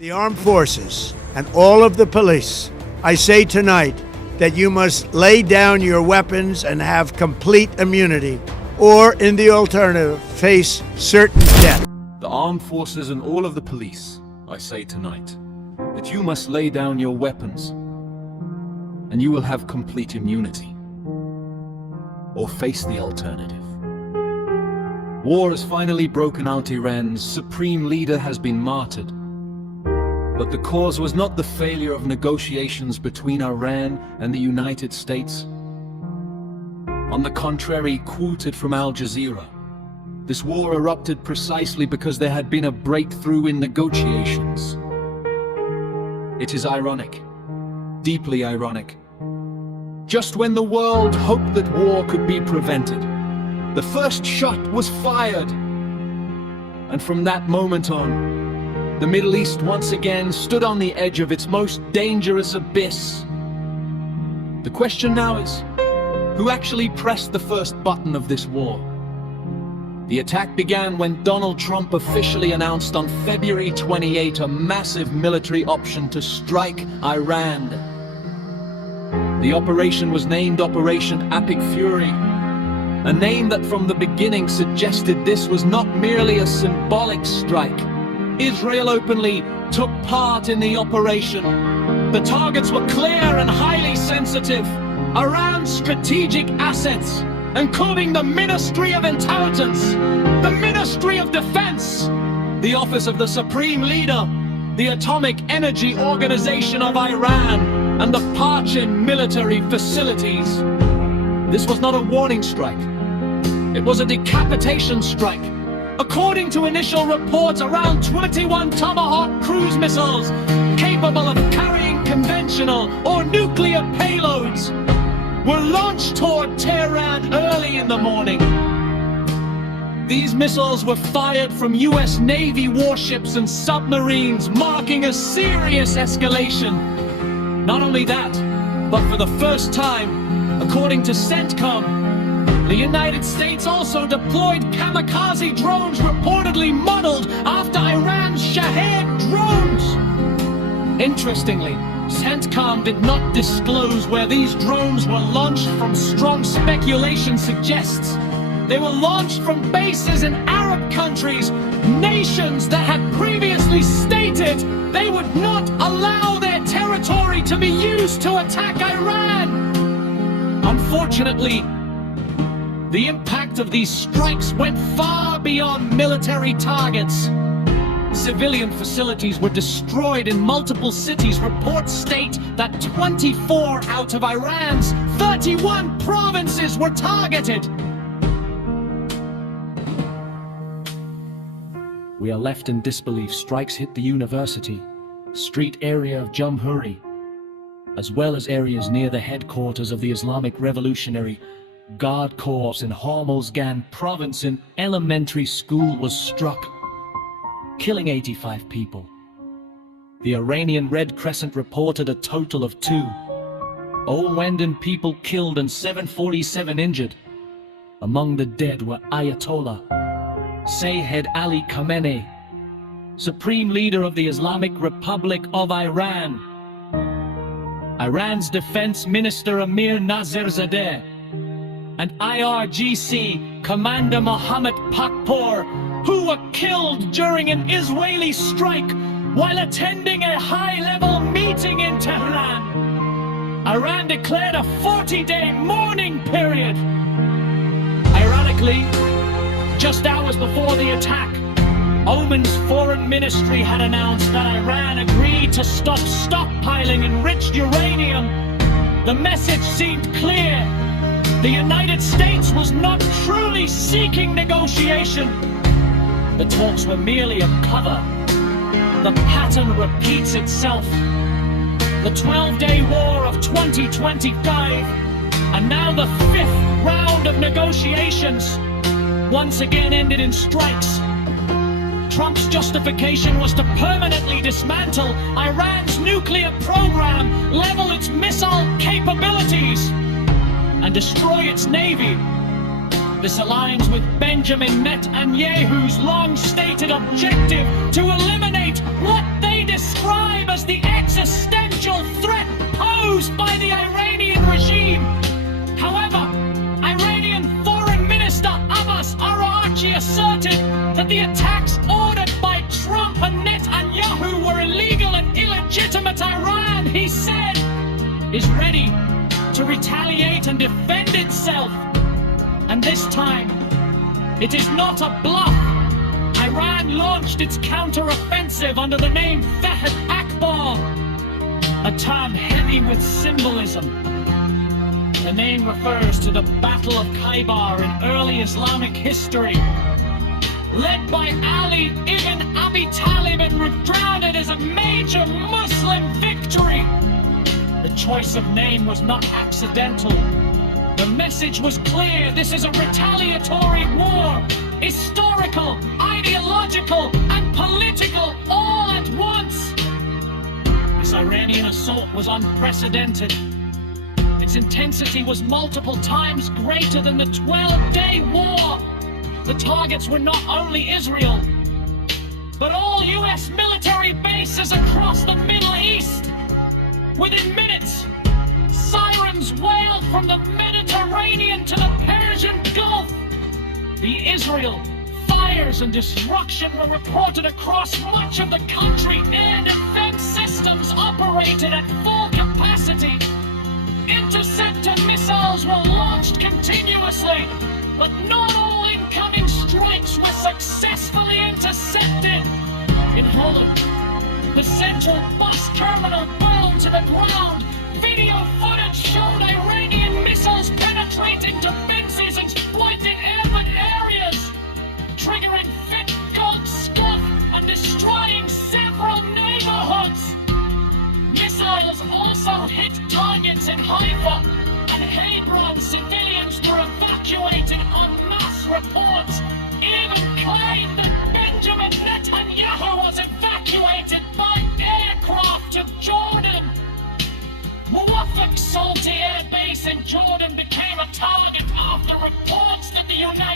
The armed forces and all of the police, I say tonight that you must lay down your weapons and have complete immunity, or in the alternative, face certain death. The armed forces and all of the police, I say tonight, that you must lay down your weapons and you will have complete immunity, or face the alternative. War has finally broken out. Iran's supreme leader has been martyred. But the cause was not the failure of negotiations between Iran and the United States. On the contrary, quoted from Al Jazeera, this war erupted precisely because there had been a breakthrough in negotiations. It is ironic, deeply ironic. Just when the world hoped that war could be prevented, the first shot was fired. And from that moment on, the Middle East once again stood on the edge of its most dangerous abyss. The question now is, who actually pressed the first button of this war? The attack began when Donald Trump officially announced on February 28 a massive military option to strike Iran. The operation was named Operation Epic Fury, a name that from the beginning suggested this was not merely a symbolic strike. Israel openly took part in the operation. The targets were clear and highly sensitive. Iran's strategic assets, including the Ministry of Intelligence, the Ministry of Defense, the Office of the Supreme Leader, the Atomic Energy Organization of Iran, and the Parchin military facilities. This was not a warning strike. It was a decapitation strike. According to initial reports, around 21 Tomahawk cruise missiles capable of carrying conventional or nuclear payloads were launched toward Tehran early in the morning. These missiles were fired from US Navy warships and submarines, marking a serious escalation. Not only that, but for the first time, according to CENTCOM, the United States also deployed kamikaze drones reportedly modeled after Iran's Shahed drones. Interestingly, CENTCOM did not disclose where these drones were launched from. Strong speculation suggests they were launched from bases in Arab countries, nations that had previously stated they would not allow their territory to be used to attack Iran. Unfortunately, the impact of these strikes went far beyond military targets. Civilian facilities were destroyed in multiple cities. Reports state that 24 out of Iran's 31 provinces were targeted. We are left in disbelief. Strikes hit the university, street area of Jamhuri, as well as areas near the headquarters of the Islamic Revolutionary Guard Corps in Hormozgan province. An elementary school was struck, killing 85 people. The Iranian Red Crescent reported a total of 2 Wendan people killed and 747 injured. Among the dead were Ayatollah Sayyid Ali Khamenei, Supreme Leader of the Islamic Republic of Iran, Iran's Defense Minister Amir Nazirzadeh, and IRGC Commander Mohammad Pakpour, who were killed during an Israeli strike while attending a high-level meeting in Tehran. Iran declared a 40-day mourning period. Ironically, just hours before the attack, Oman's foreign ministry had announced that Iran agreed to stop stockpiling enriched uranium. The message seemed clear. The United States was not truly seeking negotiation. The talks were merely a cover. The pattern repeats itself. The 12-day war of 2025, and now the 5th round of negotiations, once again ended in strikes. Trump's justification was to permanently dismantle Iran's nuclear program, level its missile capabilities, and destroy its navy. This aligns with Benjamin Netanyahu's long-stated objective to eliminate what they they describe as the existential threat posed by the Iranian regime. However, Iranian Foreign Minister Abbas Araghchi asserted that the attacks ordered by Trump and Netanyahu were illegal and illegitimate. Iran, he said, is ready to retaliate and defend itself. And this time, it is not a bluff. Iran launched its counter-offensive under the name Fahd Akbar, a term heavy with symbolism. The name refers to the Battle of Khaybar in early Islamic history, led by Ali ibn Abi Talib and regarded as a major Muslim victory. The choice of name was not accidental. The message was clear. This is a retaliatory war, historical, ideological, and political all at once. This Iranian assault was unprecedented. Its intensity was multiple times greater than the 12-day war. The targets were not only Israel, but all US military bases across the Middle East. Within minutes, sirens wailed from the Mediterranean to the Persian Gulf. The Israel fires and destruction were reported across much of the country. Air defense systems operated at full capacity. Interceptor missiles were launched continuously, but not all incoming strikes were successfully intercepted. In Holland, the central bus terminal burned to the ground. Video footage showed Iranian missiles penetrating defenses, exploiting urban areas, triggering thick gold scud and destroying several neighborhoods. Missiles also hit targets in Haifa and Hebron. Civilians were evacuated en masse. Reports even claimed that Benjamin Netanyahu was evacuated by aircraft to Jordan. Muwafaq Salti Air Base in Jordan became a target after reports that the United